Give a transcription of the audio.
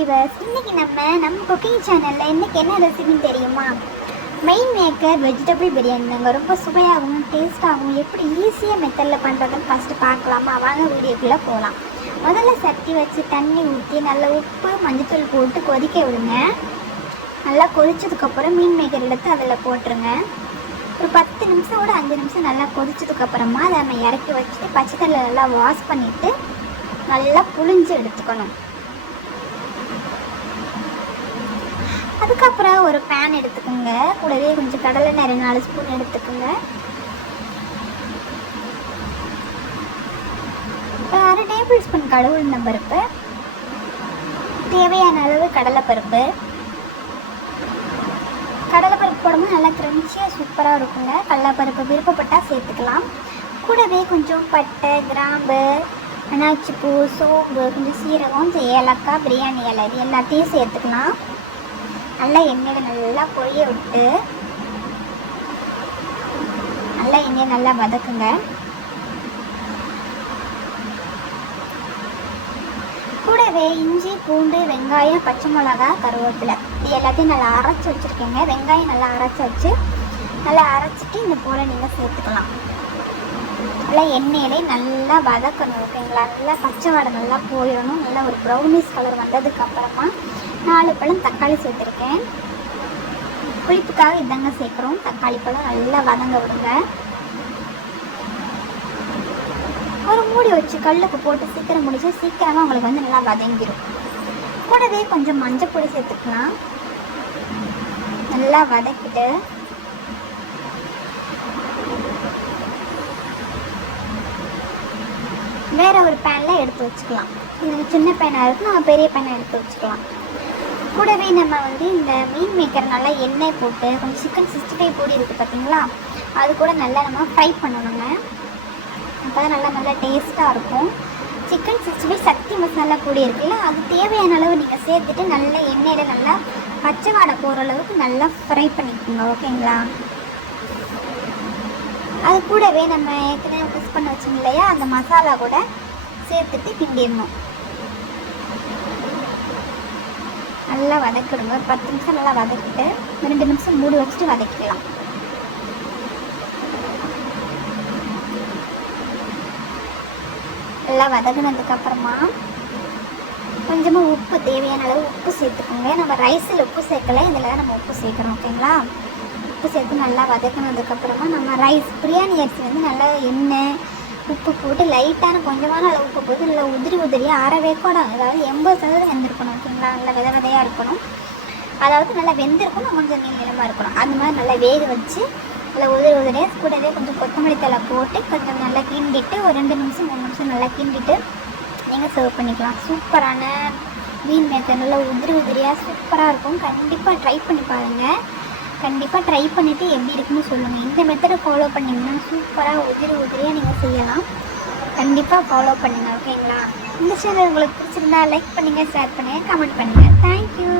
Viewers இன்றைக்கி நம்ம நம்ம குக்கிங் சேனலில் இன்றைக்கி என்ன ரெசிபின்னு தெரியுமா? மெயின் மேக்கர் வெஜிடபிள் பிரியாணி நாங்கள் ரொம்ப சுவையாகவும் டேஸ்ட்டாகவும் எப்படி ஈஸியாக மெத்தடில் பண்ணுறதுன்னு ஃபஸ்ட்டு பார்க்கலாமா? வாங்க வீடியோக்குள்ளே போகலாம் முதல்ல சட்டி வச்சு தண்ணி ஊற்றி நல்லா உப்பு மஞ்சத்தூள் போட்டு கொதிக்க விடுங்க. நல்லா கொதிச்சதுக்கப்புறம் மீன் மேக்கர் எடுத்து அதில் போட்டுருங்க. ஒரு பத்து நிமிஷம் கூட அஞ்சு நிமிஷம் நல்லா கொதிச்சதுக்கப்புறமா அதை நம்ம இறக்கி வச்சுட்டு பச்சை தண்ணியில் நல்லா வாஷ் பண்ணிவிட்டு நல்லா புழிஞ்சு எடுத்துக்கணும். அதுக்கப்புறம் ஒரு பேன் எடுத்துக்கோங்க. கூடவே கொஞ்சம் கடலை நிறைய நாலு ஸ்பூன் எடுத்துக்கோங்க. ஒரு அரை டேபிள் ஸ்பூன் கடவு உளுந்த பருப்பு. தேவையான அளவு கடலைப்பருப்பு கடலைப்பருப்பு போடும்போது நல்லா கிரன்ச்சியாக சூப்பராக இருக்குங்க. கடலைப்பருப்பு விருப்பப்பட்டால் சேர்த்துக்கலாம். கூடவே கொஞ்சம் பட்டை கிராம்பு அனாச்சிப்பூ சோம்பு கொஞ்சம் சீரகம் கொஞ்சம் ஏலக்காய் பிரியாணி இலை இது எல்லாத்தையும் சேர்த்துக்கலாம். நல்லா எண்ணெயில் நல்லா பொரிய விட்டு நல்லா எண்ணெயை நல்லா வதக்குங்க. கூடவே இஞ்சி பூண்டு வெங்காயம் பச்சை மிளகா கருவேப்பிலை. இது எல்லாத்தையும் நல்லா அரைச்சி வச்சுருக்கேங்க. வெங்காயம் நல்லா அரைச்சி வச்சு நல்லா அரைச்சிட்டு இந்த போல் நீங்கள் சேர்த்துக்கலாம். நல்லா எண்ணெயிலே நல்லா வதக்கணும் ஓகேங்களா? நல்லா பச்சை வடை நல்லா போயிடணும் நல்லா ஒரு ப்ரௌனிஷ் கலர் வந்ததுக்கு அப்புறமா நாலு பழம் தக்காளி சேர்த்துருக்கேன். புளிப்புக்காக இதாங்க சேர்க்குறோம். தக்காளி பழம் நல்லா வதங்க விடுங்க. ஒரு மூடி வச்சு கல்லுக்கு போட்டு சீக்கிரம் முடிச்சா சீக்கிரமாக உங்களுக்கு வந்து நல்லா வதங்கிடும் கூடவே கொஞ்சம் மஞ்சள் பொடி சேர்த்துக்கலாம். நல்லா வதக்கிட்டு வேற ஒரு பேனில் எடுத்து வச்சுக்கலாம். இது சின்ன பேனாக இருக்கு நம்ம பெரிய பேனை எடுத்து வச்சுக்கலாம். கூடவே நம்ம வந்து இந்த மீன் மேக்கர் நல்லா எண்ணெய் போட்டு கொஞ்சம் சிக்கன் சிக்ஸ்டி ஃபைவ் பொடி இருக்குது பார்த்தீங்களா அது கூட நல்லா நம்ம ஃப்ரை பண்ணணுங்க. அப்போ தான் நல்லா நல்லா டேஸ்ட்டாக இருக்கும். Chicken sixty five Sakthi Masala பொடி இருக்குல்ல அது தேவையான அளவு நீங்கள் சேர்த்துட்டு நல்லா எண்ணெயில் நல்லா பச்சை வாடை போகிற அளவுக்கு நல்லா ஃப்ரை பண்ணிக்கோங்க ஓகேங்களா அது கூடவே நம்ம ஏற்கனவே மிக்ஸ் பண்ண வச்சோம் இல்லையா அந்த மசாலா கூட சேர்த்துட்டு கிண்டிடணும். நல்லா வதக்கிடுங்க. ஒரு பத்து நிமிஷம் நல்லா வதக்கிட்டு ரெண்டு நிமிஷம் மூடி வச்சுட்டு வதக்கிடலாம். நல்லா வதங்கினதுக்கு அப்புறமா கொஞ்சமாக உப்பு தேவையான அளவு உப்பு சேர்த்துக்கோங்க. நம்ம ரைஸில் உப்பு சேர்க்கல இதில் தான் நம்ம உப்பு சேர்க்குறோம் ஓகேங்களா? உப்பு சேர்த்து நல்லா வதக்கினதுக்கப்புறமா நம்ம ரைஸ் பிரியாணி அரிசி வந்து நல்லா எண்ணெய் உப்பு போட்டு லைட்டான கொஞ்சமான அளவு உப்பு போட்டு நல்லா உதிரி உதிரியாக அரை வேக்கோடம் அதாவது எண்பது சதவீதம் வெந்திருக்கணும் நல்லா வித விதையாக இருக்கணும். அதாவது நல்லா வெந்திருக்கணும் கொஞ்சம் நீள நீளமாக இருக்கணும். அந்த மாதிரி நல்லா வேக வச்சு நல்லா உதிரி உதிரியாக கூடவே கொஞ்சம் கொத்தமல்லி தலை போட்டு கொஞ்சம் நல்லா கிண்டிட்டு ஒரு ரெண்டு நிமிஷம் மூணு நிமிஷம் நல்லா கிண்டிட்டு நீங்கள் சர்வ் பண்ணிக்கலாம். சூப்பரான மீன் மேக்கர் நல்லா உதிரி உதிரியாக சூப்பராக இருக்கும். கண்டிப்பாக ட்ரை பண்ணி பாருங்கள் கண்டிப்பாக ட்ரை பண்ணிவிட்டு எப்படி இருக்குன்னு சொல்லுங்கள் இந்த மெத்தடை ஃபாலோ பண்ணிங்கன்னா சூப்பராக உதிரி உதிரியாக நீங்கள் செய்யலாம். கண்டிப்பாக ஃபாலோ பண்ணுங்கள் ஓகேங்களா இந்த சேனல் உங்களுக்கு பிடிச்சிருந்தா லைக் பண்ணுங்கள் ஷேர் பண்ணுங்கள் கமெண்ட் பண்ணுங்கள் தேங்க்யூ